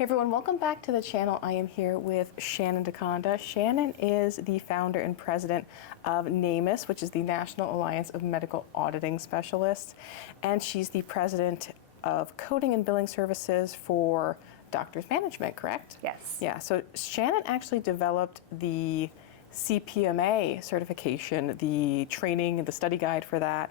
Hey everyone, welcome back to the channel. I am here with Shannon DeConda. Shannon is the founder and president of NAMUS, which is the National Alliance of Medical Auditing Specialists, and she's the president of Coding and Billing Services for Doctors Management, correct? Yes. Yeah, so Shannon actually developed the CPMA certification, the training and the study guide for that,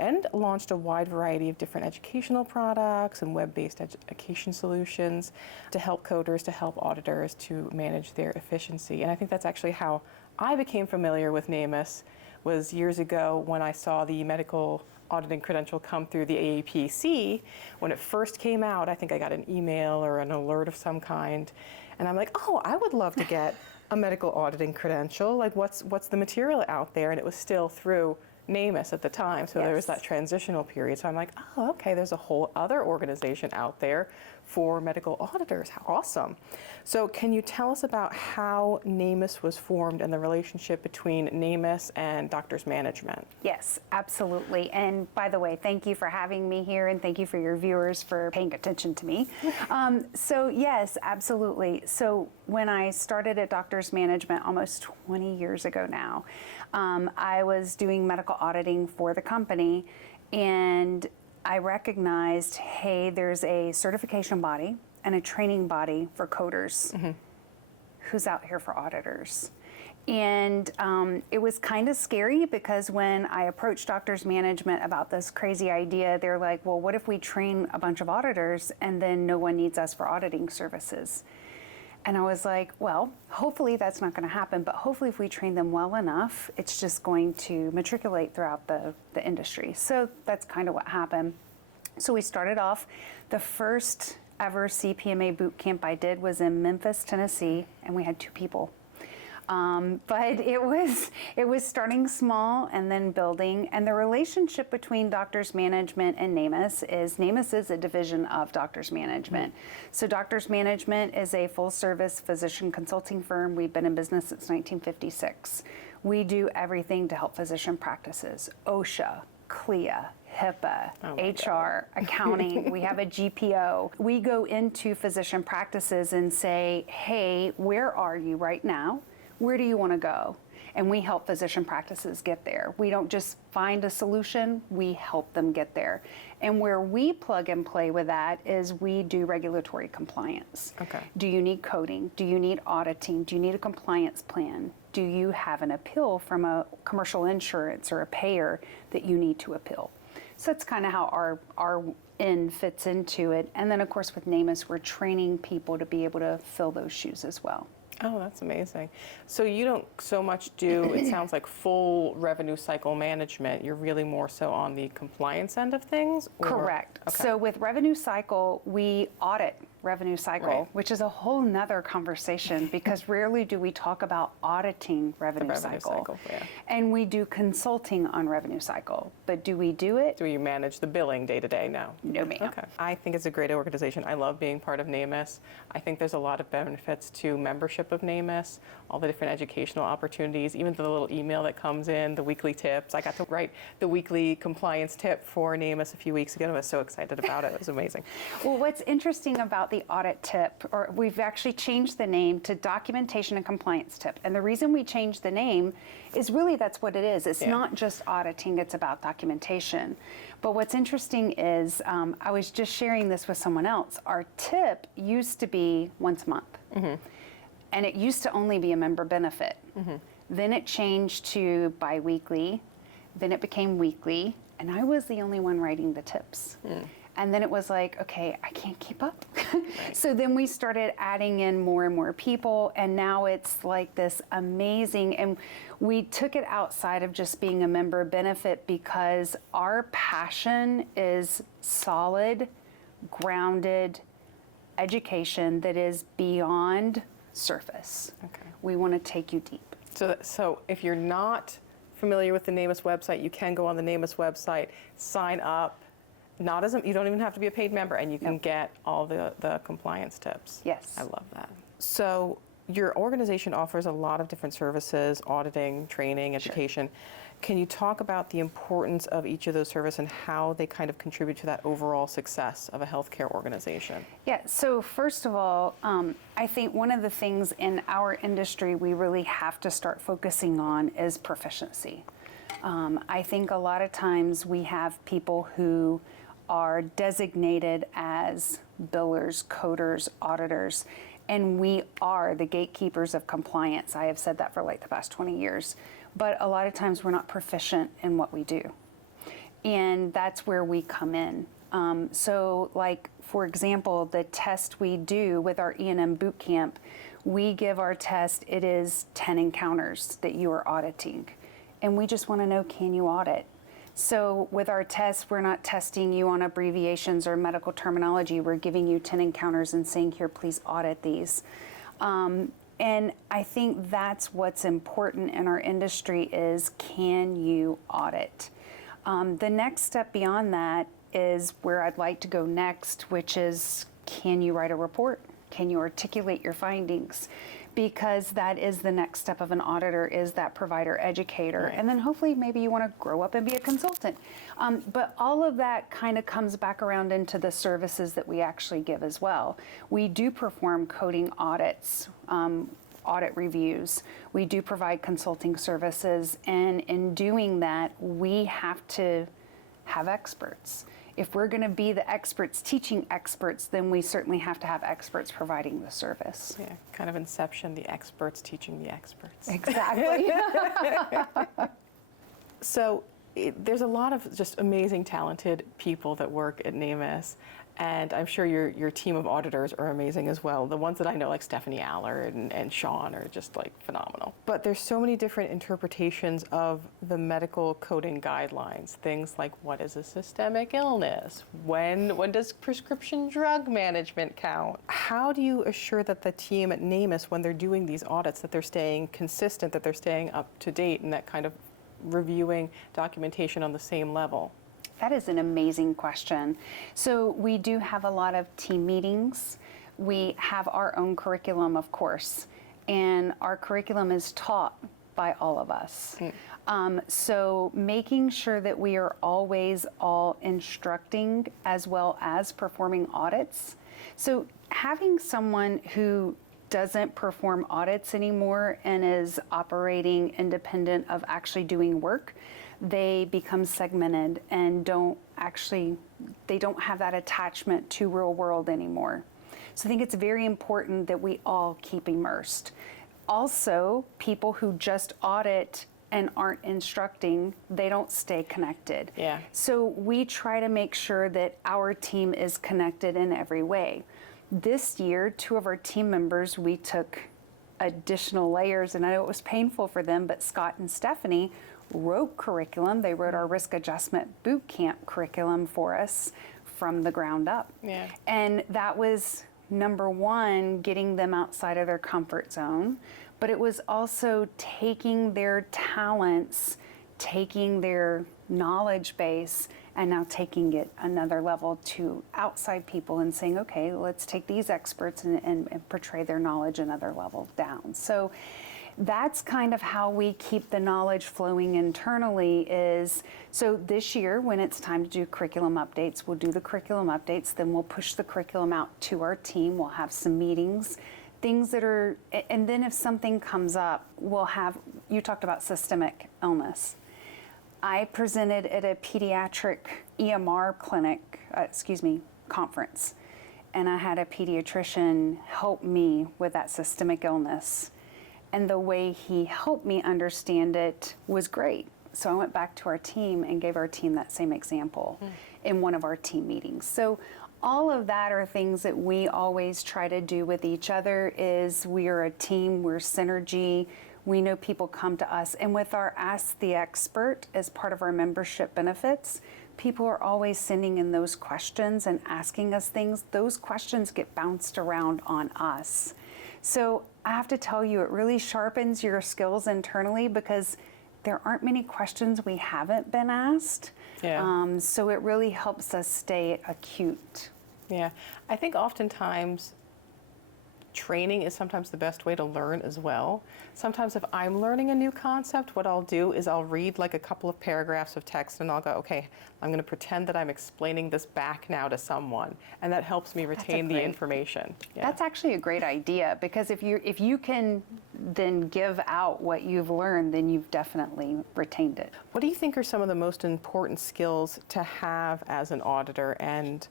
and launched a wide variety of different educational products and web-based education solutions to help coders, to help auditors to manage their efficiency. And I think that's actually how I became familiar with NAMUS, was years ago when I saw the medical auditing credential come through the AAPC. When it first came out, I think I got an email or an alert of some kind, and I'm like, oh, I would love to get a medical auditing credential. Like, what's the material out there? And it was still through NAMUS at the time, so there was that transitional period. So I'm like, oh, okay, there's a whole other organization out there for medical auditors. How awesome. So can you tell us about how NAMUS was formed and the relationship between NAMUS and Doctors Management? Yes, absolutely. And by the way, thank you for having me here, and thank you for your viewers for paying attention to me. So yes, absolutely. So when I started at Doctors Management almost 20 years ago now, I was doing medical auditing for the company, and I recognized, hey, there's a certification body and a training body for coders who's out here for auditors. And it was kind of scary because when I approached Doctors Management about this crazy idea, they're like, well, what if we train a bunch of auditors and then no one needs us for auditing services? And I was like, well, hopefully that's not going to happen, but hopefully if we train them well enough, it's just going to matriculate throughout the industry. So that's kind of what happened. So we started off, the first ever CPMA boot camp I did was in Memphis, Tennessee, and we had 2 people. But it was starting small and then building. And the relationship between Doctors Management and NAMUS is a division of Doctors Management. So Doctors Management is a full-service physician consulting firm. We've been in business since 1956. We do everything to help physician practices: OSHA, CLIA, HIPAA, HR, accounting. We have a GPO. We go into physician practices and say, hey, where are you right now? Where do you want to go? And we help physician practices get there. We don't just find a solution, we help them get there. And where we plug and play with that is we do regulatory compliance. Okay. Do you need coding? Do you need auditing? Do you need a compliance plan? Do you have an appeal from a commercial insurance or a payer that you need to appeal? So that's kind of how our end fits into it. And then of course with NAMUS, we're training people to be able to fill those shoes as well. Oh, that's amazing. So you don't so much do, it sounds like, full revenue cycle management. You're really more so on the compliance end of things? Or? Correct. Okay. So with revenue cycle, we audit revenue cycle, Right. which is a whole nother conversation because rarely do we talk about auditing revenue cycle. Yeah. And we do consulting on revenue cycle. But do we do it? Do you manage the billing day to day? No. No, ma'am. Okay. I think it's a great organization. I love being part of NAMUS. I think there's a lot of benefits to membership of NAMUS, all the different educational opportunities, even the little email that comes in, the weekly tips. I got to write the weekly compliance tip for NAMUS a few weeks ago. I was so excited about it. It was amazing. Well, what's interesting about the audit tip, or we've actually changed the name to documentation and compliance tip. And the reason we changed the name is really that's what it is. It's not just auditing, it's about documentation. But what's interesting is, I was just sharing this with someone else. Our tip used to be once a month. And it used to only be a member benefit. Then it changed to bi-weekly, then it became weekly, and I was the only one writing the tips. And then it was like, okay, I can't keep up. Right. So then we started adding in more and more people, and now it's like this amazing, and we took it outside of just being a member benefit because our passion is solid, grounded education that is beyond surface. Okay. We want to take you deep. So if you're not familiar with the NAMUS website, you can go on the NAMUS website, sign up. You don't even have to be a paid member, and you can get all the compliance tips. Yes. I love that. So your organization offers a lot of different services, auditing, training, education. Can you talk about the importance of each of those services and how they kind of contribute to that overall success of a healthcare organization? Yeah, so first of all, I think one of the things in our industry we really have to start focusing on is proficiency. I think a lot of times we have people who are designated as billers, coders, auditors, and we are the gatekeepers of compliance. I have said that for like the past 20 years. But a lot of times we're not proficient in what we do. And that's where we come in. So like, for example, the test we do with our E&M boot camp, we give our test, it is 10 encounters that you are auditing. And we just want to know, can you audit? So with our tests, we're not testing you on abbreviations or medical terminology. We're giving you 10 encounters and saying, here, please audit these. And I think that's what's important in our industry is, can you audit? The next step beyond that is where I'd like to go next, which is, can you write a report? Can you articulate your findings? Because that is the next step of an auditor, is that provider educator. Right. And then hopefully maybe you want to grow up and be a consultant. But all of that kind of comes back around into the services that we actually give as well. We do perform coding audits, audit reviews. We do provide consulting services. And in doing that, we have to have experts. If we're going to be the experts teaching experts, then we certainly have to have experts providing the service. Yeah, kind of Inception, the experts teaching the experts. Exactly. So there's a lot of just amazing, talented people that work at NAMUS, and I'm sure your team of auditors are amazing as well. The ones that I know, like Stephanie Allard and Sean, are just like phenomenal. But there's so many different interpretations of the medical coding guidelines. Things like, what is a systemic illness? When does prescription drug management count? How do you assure that the team at NAMUS, when they're doing these audits, that they're staying consistent, that they're staying up to date, and that kind of reviewing documentation on the same level? That is an amazing question. So we do have a lot of team meetings. We have our own curriculum, of course, and our curriculum is taught by all of us. So making sure that we are always all instructing as well as performing audits. So having someone who doesn't perform audits anymore and is operating independent of actually doing work, they become segmented and they don't have that attachment to real world anymore. So I think it's very important that we all keep immersed. Also, people who just audit and aren't instructing, they don't stay connected. Yeah. So we try to make sure that our team is connected in every way. This year, 2 of our team members, we took additional layers, and I know it was painful for them, but Scott and Stephanie wrote curriculum. They wrote our risk adjustment boot camp curriculum for us from the ground up. Yeah. And that was, number one, getting them outside of their comfort zone, but it was also taking their talents, taking their knowledge base, and now taking it another level to outside people and saying, okay, let's take these experts and portray their knowledge another level down. So that's kind of how we keep the knowledge flowing internally is, so this year when it's time to do curriculum updates, we'll do the curriculum updates, then we'll push the curriculum out to our team, we'll have some meetings, things that are, and then if something comes up, we'll have, you talked about systemic illness. I presented at a pediatric EMR conference, and I had a pediatrician help me with that systemic illness. And the way he helped me understand it was great. So I went back to our team and gave our team that same example in one of our team meetings. So all of that are things that we always try to do with each other is we are a team, we're synergy. We know people come to us. And with our Ask the Expert as part of our membership benefits, people are always sending in those questions and asking us things. Those questions get bounced around on us. So I have to tell you, it really sharpens your skills internally because there aren't many questions we haven't been asked. Yeah. So it really helps us stay acute. Yeah. I think oftentimes training is sometimes the best way to learn as well. Sometimes if I'm learning a new concept, what I'll do is I'll read like a couple of paragraphs of text and I'll go, okay, I'm going to pretend that I'm explaining this back now to someone, and that helps me retain the information. Yeah. That's actually a great idea, because if you can then give out what you've learned, then you've definitely retained it. What do you think are some of the most important skills to have as an auditor, and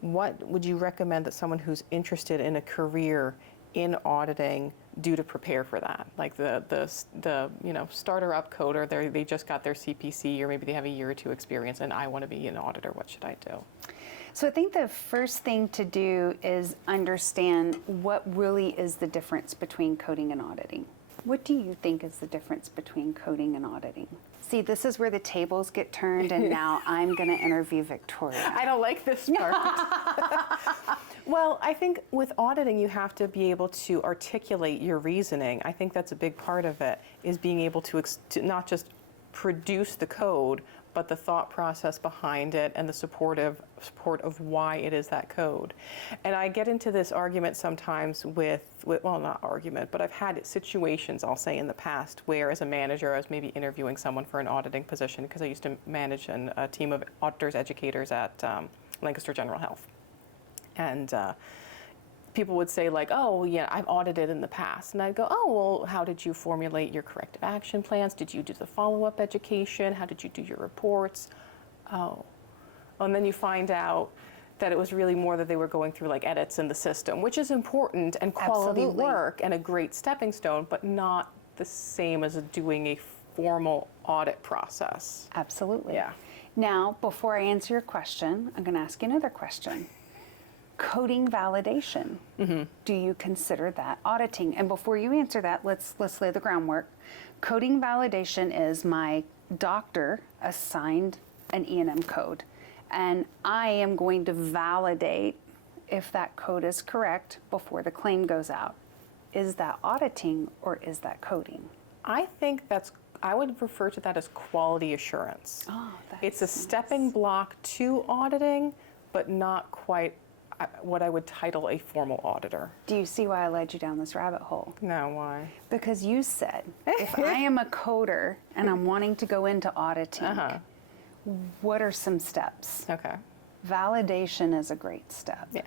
what would you recommend that someone who's interested in a career in auditing do to prepare for that? Like the starter up coder, they just got their CPC, or maybe they have a year or two experience, and I want to be an auditor. What should I do? So I think the first thing to do is understand what really is the difference between coding and auditing. What do you think is the difference between coding and auditing? See, this is where the tables get turned, and now I'm going to interview Victoria. I don't like this part. Well, I think with auditing, you have to be able to articulate your reasoning. I think that's a big part of it, is being able to not just produce the code, but the thought process behind it and the support of why it is that code. And I get into this argument sometimes with well, not argument, but I've had situations, I'll say, in the past where as a manager I was maybe interviewing someone for an auditing position, because I used to manage a team of auditors, educators at Lancaster General Health. And people would say like, oh, yeah, I've audited in the past. And I'd go, oh, well, how did you formulate your corrective action plans? Did you do the follow-up education? How did you do your reports? Oh. And then you find out that it was really more that they were going through like edits in the system, which is important and quality work and a great stepping stone, but not the same as doing a formal audit process. Absolutely. Yeah. Now, before I answer your question, I'm going to ask you another question. Coding validation. Mm-hmm. Do you consider that auditing? And before you answer that, let's lay the groundwork. Coding validation is my doctor assigned an E&M code, and I am going to validate if that code is correct before the claim goes out. Is that auditing or is that coding? I think I would refer to that as quality assurance. Oh, it's a stepping block to auditing, but not quite what I would title a formal auditor. Do you see why I led you down this rabbit hole? No, why? Because you said, if I am a coder and I'm wanting to go into auditing, what are some steps? Okay. Validation is a great step. Yeah.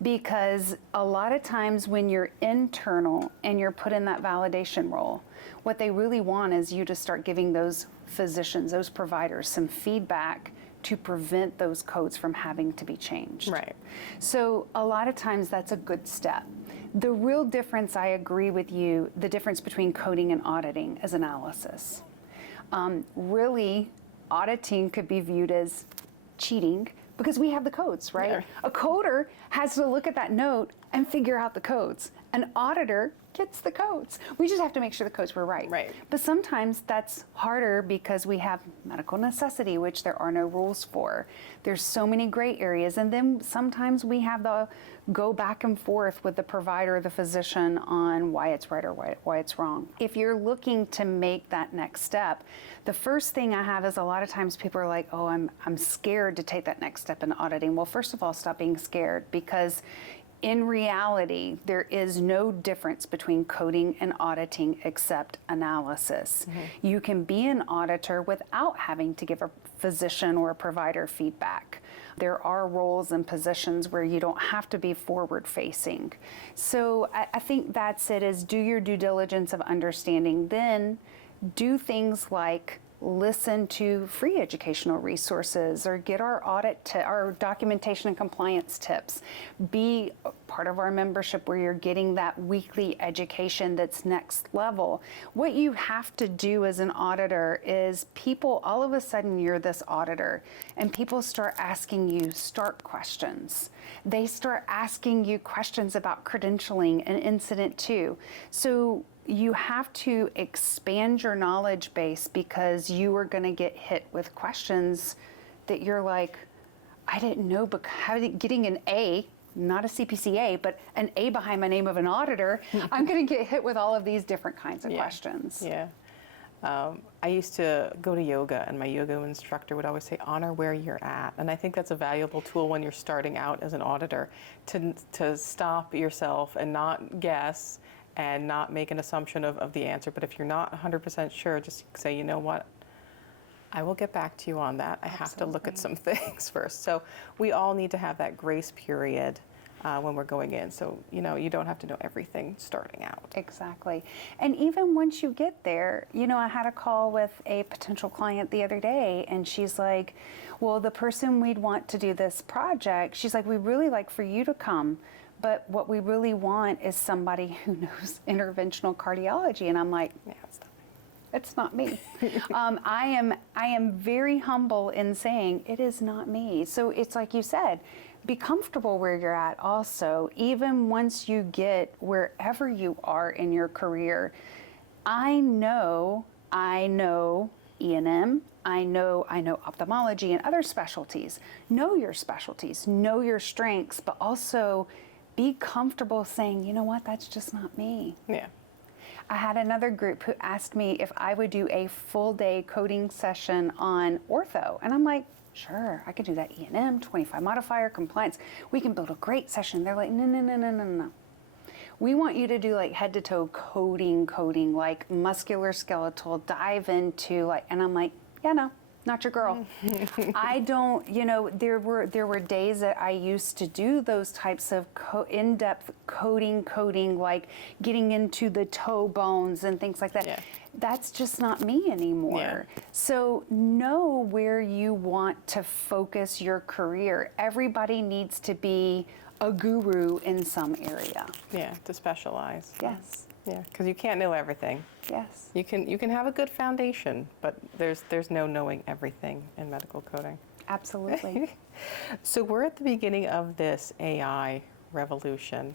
Because a lot of times when you're internal and you're put in that validation role, what they really want is you to start giving those physicians, those providers, some feedback to prevent those codes from having to be changed. Right. So a lot of times that's a good step. The real difference, I agree with you, the difference between coding and auditing is analysis. Really, auditing could be viewed as cheating because we have the codes, right? Yeah. A coder has to look at that note and figure out the codes. An auditor gets the codes. We just have to make sure the codes were right. Right. But sometimes that's harder because we have medical necessity, which there are no rules for. There's so many gray areas. And then sometimes we have the go back and forth with the provider or the physician on why it's right or why it's wrong. If you're looking to make that next step, the first thing I have is a lot of times people are like, oh, I'm scared to take that next step in auditing. Well, first of all, stop being scared, because in reality, there is no difference between coding and auditing except analysis. Mm-hmm. You can be an auditor without having to give a physician or a provider feedback. There are roles and positions where you don't have to be forward-facing. So I think that's it, is do your due diligence of understanding, then do things like listen to free educational resources or get our our documentation and compliance tips. Be part of our membership where you're getting that weekly education that's next level. What you have to do as an auditor is people, all of a sudden you're this auditor and people start asking you start questions. They start asking you questions about credentialing and incident to. So you have to expand your knowledge base, because you are going to get hit with questions that you're like, I didn't know, but getting an A, not a CPCA, but an A behind my name of an auditor, I'm going to get hit with all of these different kinds of questions. Yeah. I used to go to yoga, and my yoga instructor would always say, honor where you're at. And I think that's a valuable tool when you're starting out as an auditor, to stop yourself and not guess and not make an assumption of the answer. But if you're not 100% sure, just say, you know what, I will get back to you on that. I have to look at some things first. So we all need to have that grace period when we're going in. So, you don't have to know everything starting out. Exactly. And even once you get there, I had a call with a potential client the other day, and she's like, well, the person we'd want to do this project, she's like, we'd really like for you to come, but what we really want is somebody who knows interventional cardiology. And I'm like, Yeah, it's not me. I am very humble in saying it is not me. So it's like you said, be comfortable where you're at also, even once you get wherever you are in your career. I know E&M, I know ophthalmology and other specialties. Know your specialties, know your strengths, but also be comfortable saying, you know what, that's just not me. Yeah. I had another group who asked me if I would do a full day coding session on ortho. And I'm like, sure, I could do that. E&M, 25 modifier, compliance. We can build a great session. They're like, no. We want you to do like head to toe coding, like muscular skeletal, dive into and I'm like, yeah, no, not your girl. I don't, there were days that I used to do those types of in-depth coding, like getting into the toe bones and things like that. Yeah. That's just not me anymore. Yeah. So know where you want to focus your career. Everybody needs to be a guru in some area. Yeah, to specialize. Yes. Yeah, because you can't know everything. Yes. You can have a good foundation, but there's no knowing everything in medical coding. Absolutely. So we're at the beginning of this AI revolution,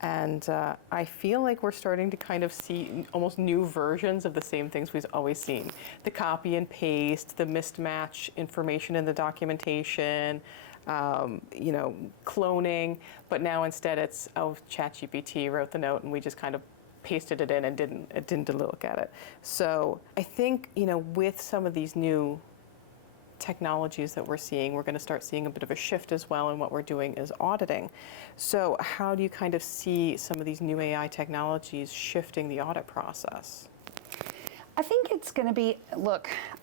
and I feel like we're starting to kind of see almost new versions of the same things we've always seen. The copy and paste, the mismatch information in the documentation, cloning, but now instead it's, ChatGPT wrote the note and we just kind of pasted it in and didn't look at it. So I think, with some of these new technologies that we're seeing, we're going to start seeing a bit of a shift as well in what we're doing as auditing. So how do you kind of see some of these new AI technologies shifting the audit process? I think it's going to be,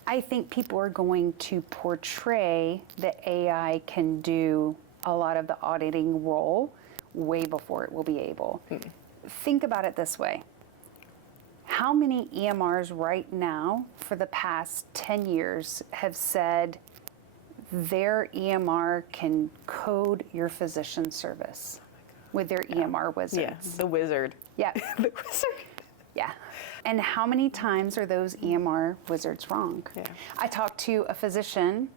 I think people are going to portray that AI can do a lot of the auditing role way before it will be able. Think about it this way. How many EMRs right now for the past 10 years have said their EMR can code your physician service with their EMR wizards? Yeah, the wizard. Yeah. The wizard. Yeah. And how many times are those EMR wizards wrong? Yeah. I talked to a physician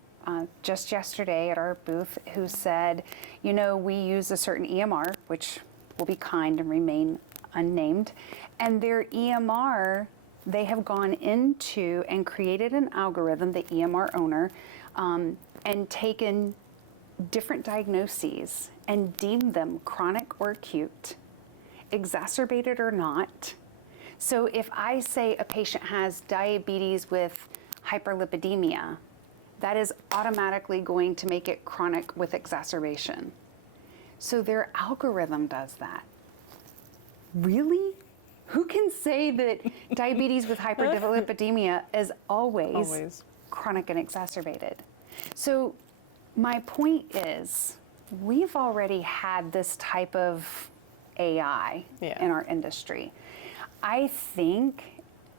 just yesterday at our booth who said, we use a certain EMR, which will be kind and remain unnamed, and their EMR, they have gone into and created an algorithm, the EMR owner, and taken different diagnoses and deemed them chronic or acute, exacerbated or not. So if I say a patient has diabetes with hyperlipidemia, that is automatically going to make it chronic with exacerbation. So their algorithm does that. Really? Who can say that diabetes with hyperlipidemia is always chronic and exacerbated? So my point is, we've already had this type of AI in our industry. I think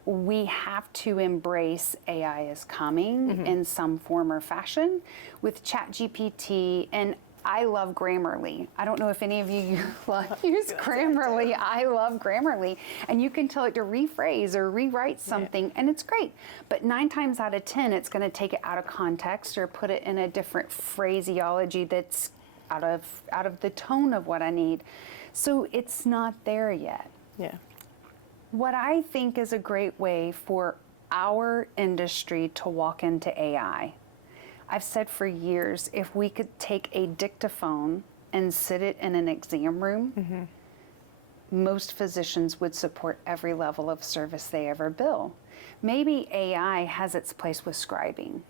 we have to embrace AI is coming in some form or fashion with ChatGPT, and I love Grammarly. I don't know if any of you use Grammarly. I love Grammarly. And you can tell it to rephrase or rewrite something, and it's great. But 9 times out of 10, it's going to take it out of context or put it in a different phraseology that's out of the tone of what I need. So it's not there yet. Yeah. What I think is a great way for our industry to walk into AI, I've said for years, if we could take a dictaphone and sit it in an exam room, most physicians would support every level of service they ever bill. Maybe AI has its place with scribing.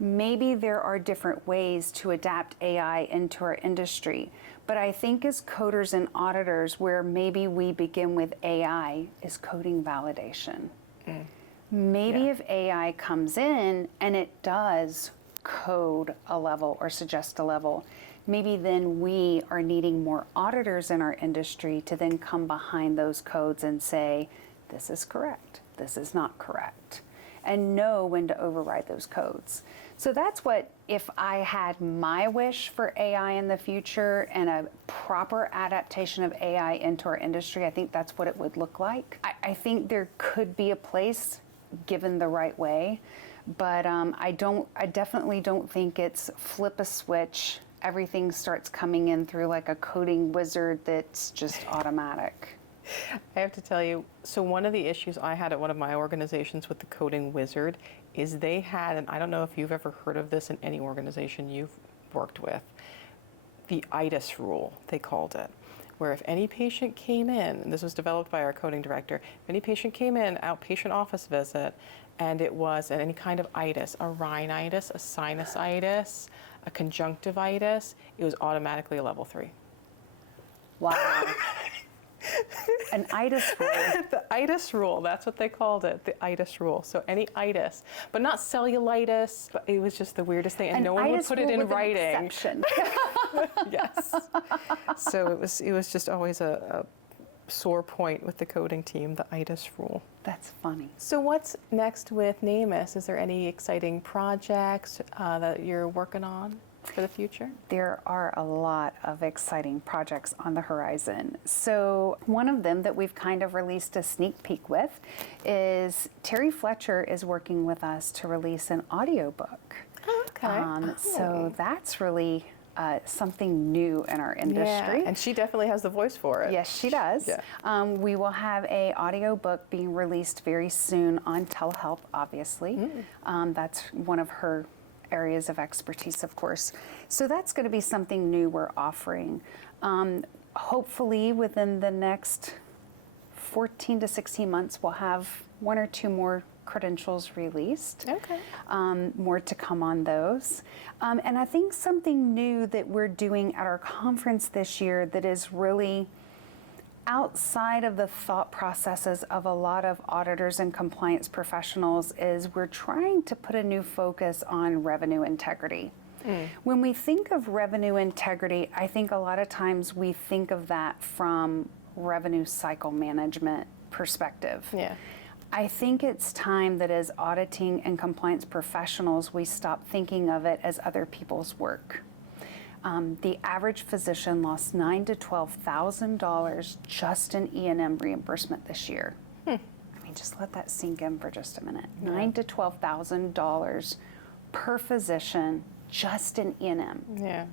Maybe there are different ways to adapt AI into our industry. But I think as coders and auditors, where maybe we begin with AI is coding validation. Maybe if AI comes in and it does code a level or suggest a level, maybe then we are needing more auditors in our industry to then come behind those codes and say, this is correct, this is not correct, and know when to override those codes. So that's what, if I had my wish for AI in the future and a proper adaptation of AI into our industry, I think that's what it would look like. I think there could be a place given the right way, but I definitely don't think it's flip a switch, everything starts coming in through like a coding wizard that's just automatic. I have to tell you, so one of the issues I had at one of my organizations with the coding wizard is they had, and I don't know if you've ever heard of this in any organization you've worked with, the ITIS rule, they called it, where if any patient came in, and this was developed by our coding director, if any patient came in, outpatient office visit, and it was any kind of itis, a rhinitis, a sinusitis, a conjunctivitis, it was automatically a level 3. Wow. An itis rule. The itis rule, that's what they called it, the itis rule. So any itis, but not cellulitis, but it was just the weirdest thing, and An no one would itis put it rule in with an writing. exception. Yes. So it was just always a sore point with the coding team, the itis rule. That's funny. So what's next with NAMUS? Is there any exciting projects that you're working on for the future? There are a lot of exciting projects on the horizon. So one of them that we've kind of released a sneak peek with is Terry Fletcher is working with us to release an audiobook. Oh, okay. So that's really something new in our industry. Yeah, and she definitely has the voice for it. Yes, she does. Yeah. We will have an audiobook being released very soon on telehealth, obviously. That's one of her areas of expertise, of course. So that's going to be something new we're offering. Hopefully within the next 14 to 16 months, we'll have 1 or 2 more credentials released. Okay. More to come on those. And I think something new that we're doing at our conference this year that is really outside of the thought processes of a lot of auditors and compliance professionals is we're trying to put a new focus on revenue integrity. When we think of revenue integrity, I think a lot of times we think of that from revenue cycle management perspective. Yeah. I think it's time that as auditing and compliance professionals, we stop thinking of it as other people's work. The average physician lost $9,000 to $12,000 just in E&M reimbursement this year. I mean, just let that sink in for just a minute. Yeah. $9,000 to $12,000 per physician just in E&M. Yeah.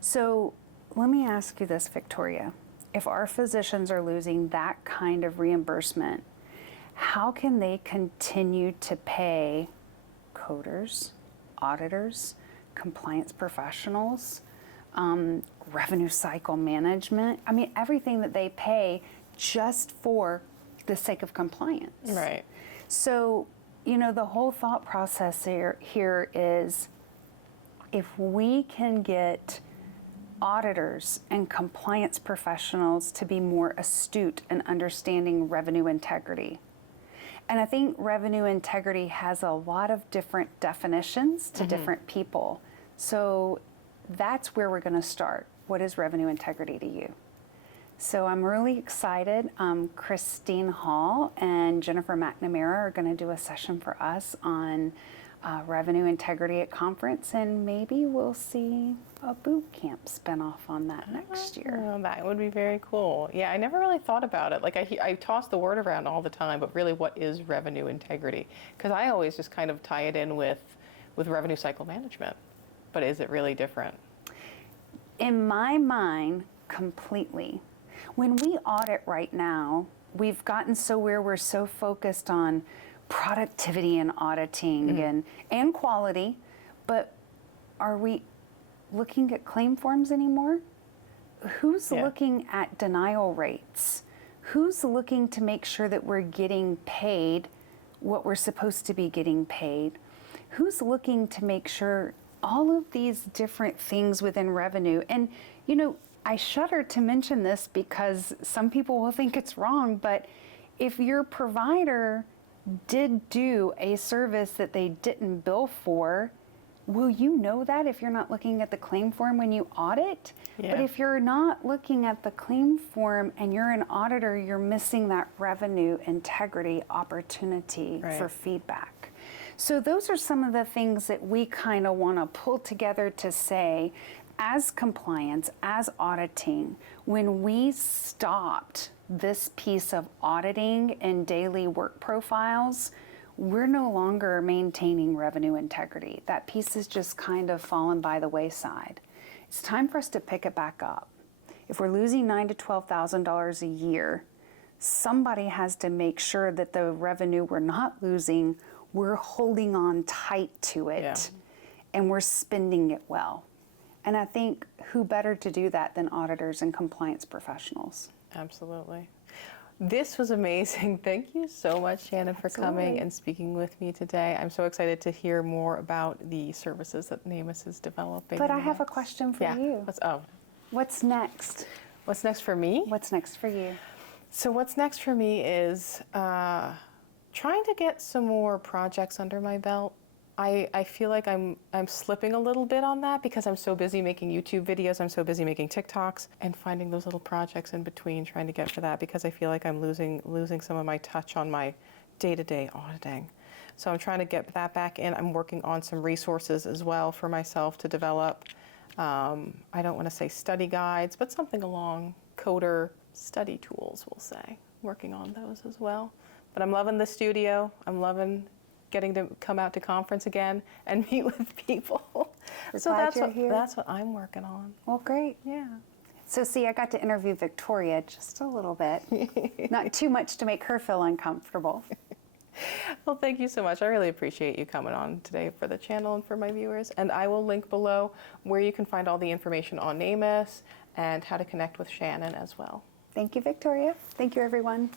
So let me ask you this, Victoria. If our physicians are losing that kind of reimbursement, how can they continue to pay coders, auditors, compliance professionals, revenue cycle management? I mean, everything that they pay just for the sake of compliance. Right. So, you know, the whole thought process here is if we can get auditors and compliance professionals to be more astute in understanding revenue integrity. And I think revenue integrity has a lot of different definitions to different people. So that's where we're going to start. What is revenue integrity to you? So I'm really excited. Christine Hall and Jennifer McNamara are going to do a session for us on revenue integrity at conference, and maybe we'll see a boot camp spinoff on that next year. Oh, that would be very cool. Yeah, I never really thought about it. Like I toss the word around all the time, but really, what is revenue integrity? Because I always just kind of tie it in with revenue cycle management. But is it really different? In my mind, completely. When we audit right now, we've gotten so where we're so focused on productivity and auditing and quality, but are we looking at claim forms anymore? who's Yeah. looking at denial rates? Who's looking to make sure that we're getting paid what we're supposed to be getting paid? Who's looking to make sure all of these different things within revenue? And, I shudder to mention this because some people will think it's wrong, but if your provider did do a service that they didn't bill for, will you know that if you're not looking at the claim form when you audit? Yeah. But if you're not looking at the claim form and you're an auditor, you're missing that revenue integrity opportunity Right. for feedback. So those are some of the things that we kind of want to pull together to say, as compliance, as auditing, when we stopped this piece of auditing and daily work profiles, we're no longer maintaining revenue integrity. That piece has just kind of fallen by the wayside. It's time for us to pick it back up. If we're losing $9,000 to $12,000 a year, somebody has to make sure that the revenue we're not losing, we're holding on tight to it, Yeah. and we're spending it well. And I think who better to do that than auditors and compliance professionals? Absolutely. This was amazing. Thank you so much, Shannon, for coming Absolutely. and speaking with me today. I'm so excited to hear more about the services that NAMUS is developing. But I have a question for you. What's next? What's next for me? What's next for you? So what's next for me is trying to get some more projects under my belt. I feel like I'm slipping a little bit on that because I'm so busy making YouTube videos, I'm so busy making TikToks, and finding those little projects in between, trying to get for that, because I feel like I'm losing some of my touch on my day-to-day auditing. So I'm trying to get that back in. I'm working on some resources as well for myself to develop. I don't want to say study guides, but something along coder study tools, we'll say. Working on those as well. But I'm loving the studio. I'm loving getting to come out to conference again and meet with people. We're So glad you're here. that's what I'm working on. Well, great. Yeah. So see, I got to interview Victoria just a little bit. Not too much to make her feel uncomfortable. Well, thank you so much. I really appreciate you coming on today for the channel and for my viewers. And I will link below where you can find all the information on NAMUS and how to connect with Shannon as well. Thank you, Victoria. Thank you, everyone.